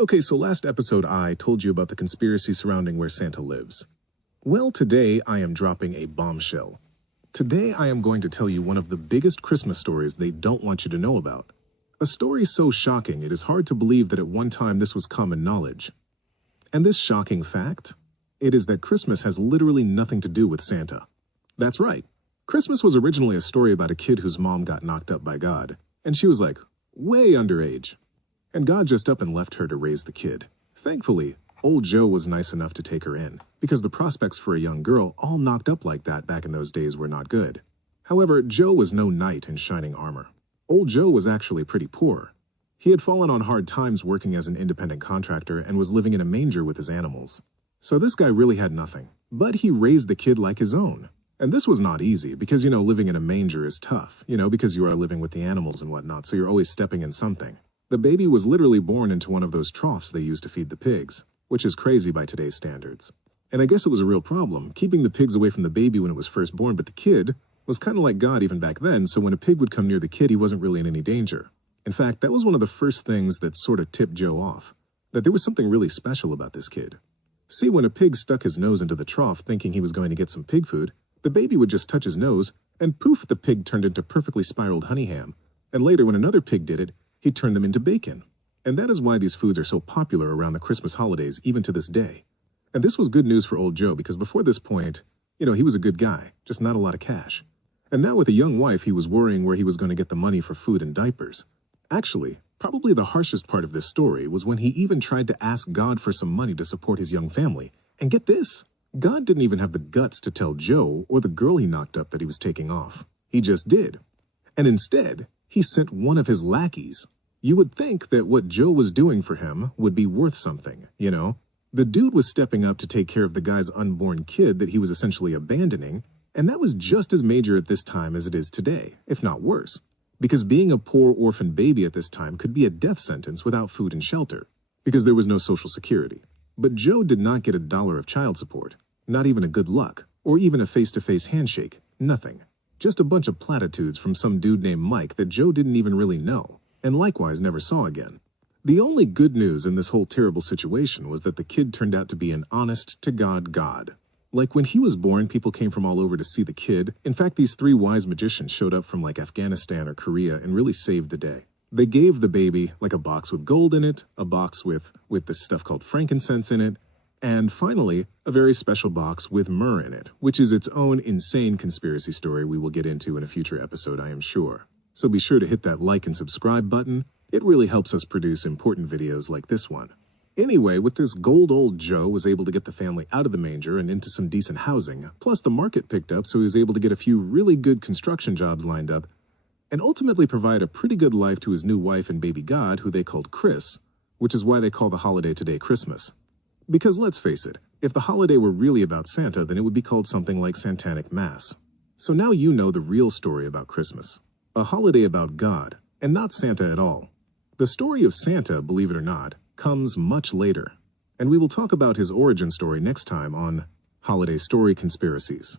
Okay, so last episode I told you about the conspiracy surrounding where Santa lives. Well, today I am dropping a bombshell. Today I am going to tell you one of the biggest Christmas stories they don't want you to know about. A story so shocking it is hard to believe that at one time this was common knowledge. And this shocking fact? It is that Christmas has literally nothing to do with Santa. That's right. Christmas was originally a story about a kid whose mom got knocked up by God, and she was like, way underage. And God just up and left her to raise the kid. Thankfully, old Joe was nice enough to take her in, because the prospects for a young girl all knocked up like that back in those days were not good. However, Joe was no knight in shining armor. Old Joe was actually pretty poor. He had fallen on hard times working as an independent contractor and was living in a manger with his animals. So this guy really had nothing, but he raised the kid like his own. And this was not easy because, living in a manger is tough, because you are living with the animals and whatnot, so you're always stepping in something. The baby was literally born into one of those troughs they used to feed the pigs, which is crazy by today's standards. And I guess it was a real problem, keeping the pigs away from the baby when it was first born, but the kid was kind of like God even back then, so when a pig would come near the kid, he wasn't really in any danger. In fact, that was one of the first things that sort of tipped Joe off, that there was something really special about this kid. See, when a pig stuck his nose into the trough thinking he was going to get some pig food, the baby would just touch his nose, and poof, the pig turned into perfectly spiraled honey ham. And later, when another pig did it, he turned them into bacon. And that is why these foods are so popular around the Christmas holidays, even to this day. And this was good news for old Joe, because before this point, he was a good guy, just not a lot of cash. And now with a young wife, he was worrying where he was going to get the money for food and diapers. Actually, probably the harshest part of this story was when he even tried to ask God for some money to support his young family. And get this, God didn't even have the guts to tell Joe or the girl he knocked up that he was taking off. He just did. And instead, he sent one of his lackeys. You would think that what Joe was doing for him would be worth something, The dude was stepping up to take care of the guy's unborn kid that he was essentially abandoning, and that was just as major at this time as it is today, if not worse. Because being a poor orphan baby at this time could be a death sentence without food and shelter, because there was no social security. But Joe did not get $1 of child support, not even a good luck, or even a face-to-face handshake, nothing. Just a bunch of platitudes from some dude named Mike that Joe didn't even really know, and likewise never saw again. The only good news in this whole terrible situation was that the kid turned out to be an honest-to-God God. Like when he was born, people came from all over to see the kid. In fact, these 3 wise magicians showed up from like Afghanistan or Korea and really saved the day. They gave the baby like a box with gold in it, a box with this stuff called frankincense in it, and finally, a very special box with myrrh in it, which is its own insane conspiracy story we will get into in a future episode, I am sure. So be sure to hit that like and subscribe button. It really helps us produce important videos like this one. Anyway, with this gold, old Joe was able to get the family out of the manger and into some decent housing, plus the market picked up so he was able to get a few really good construction jobs lined up, and ultimately provide a pretty good life to his new wife and baby God, who they called Chris, which is why they call the holiday today Christmas. Because let's face it, if the holiday were really about Santa, then it would be called something like Santanic Mass. So now you know the real story about Christmas. A holiday about God, and not Santa at all. The story of Santa, believe it or not, comes much later. And we will talk about his origin story next time on Holiday Story Conspiracies.